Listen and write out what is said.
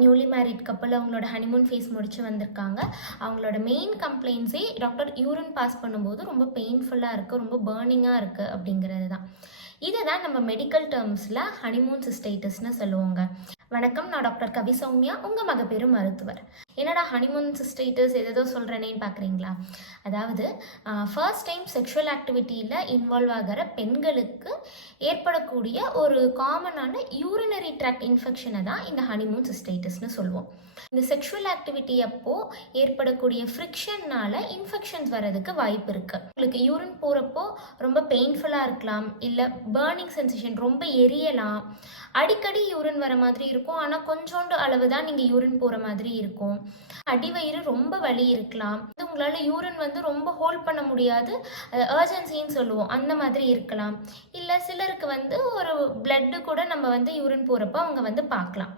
Newly married கப்பல் அவங்களோட honeymoon face முடிச்சு வந்திருக்காங்க. அவங்களோட மெயின் கம்ப்ளைண்ட்ஸே டாக்டர் யூரின் பாஸ் பண்ணும்போது ரொம்ப பெயின்ஃபுல்லாக இருக்குது, ரொம்ப பர்னிங்காக இருக்குது அப்படிங்கிறது தான். இதை தான் நம்ம மெடிக்கல் டேர்ம்ஸில் ஹனிமூன் சிஸ்டைட்டிஸ்னு சொல்லுவோங்க. வணக்கம், நான் டாக்டர் கவி சௌமியா, உங்கள் மகப்பேறு மருத்துவர். என்னடா ஹனிமூன் சிஸ்டைட்டிஸ் எதோ சொல்கிறேனேன்னு பார்க்குறீங்களா? அதாவது ஃபர்ஸ்ட் டைம் செக்ஷுவல் ஆக்டிவிட்டியில் இன்வால்வ் ஆகிற பெண்களுக்கு ஏற்படக்கூடிய ஒரு காமனான யூரினரி ட்ராக்ட் இன்ஃபெக்ஷனை தான் இந்த ஹனிமூன் சிஸ்டைட்டிஸ்னு சொல்லுவோம். இந்த செக்ஷுவல் ஆக்டிவிட்டி அப்போது ஏற்படக்கூடிய ஃப்ரிக்ஷன்னால் இன்ஃபெக்ஷன்ஸ் வர்றதுக்கு வாய்ப்பு இருக்குது. உங்களுக்கு யூரின் போகிறப்போ ரொம்ப பெயின்ஃபுல்லாக இருக்கலாம், இல்லை பர்னிங் சென்சேஷன் ரொம்ப எரியலாம், அடிக்கடி யூரின் வர மாதிரி இருக்கும், ஆனால் கொஞ்சோண்டு அளவு தான் நீங்கள் யூரின் போகிற மாதிரி இருக்கும், அடிவயிறு ரொம்ப வலி இருக்கலாம், உங்களால் யூரின் ரொம்ப ஹோல்ட் பண்ண முடியாது, அர்ஜென்சின்னு சொல்லுவோம், அந்த மாதிரி இருக்கலாம். இல்லை சிலருக்கு ஒரு பிளட்டு கூட நம்ம யூரின் போகிறப்போ அவங்க பார்க்கலாம்.